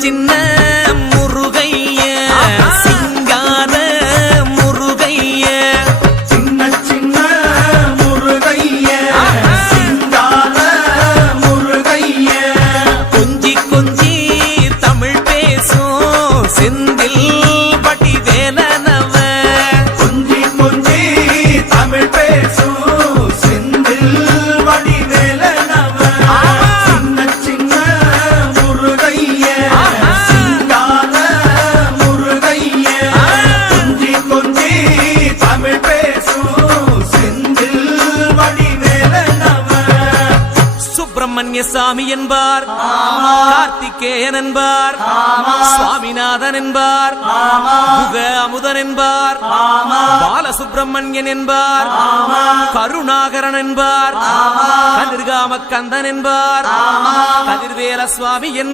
சின்ன முருகைய சிங்கார முருகைய சின்ன சின்ன முருகைய சிங்கார முருகைய கொஞ்சி கொஞ்சி தமிழ் பேசும் செந்தில் பட்டி வேலனவ கொஞ்சி கொஞ்சி தமிழ் பேசும் செந்தில் வடி வேலனவ சின்ன சின்ன முருகைய சிங்கார முருகைய கொஞ்சி கொஞ்சி தமிழ் பேசும் செந்தில் வடி வேலனவ சுப்பிரமணிய சாமி என்பார் கார்த்திகேயன் என்பார் சுவாமிநாதன் என்பார் முக அமுதன் என்பார் பாலசுப்பிரமணியன் என்பார் கருணாகரன் என்பார் கதிர்காம கந்தன் என்பார் கதிர்வேல சுவாமி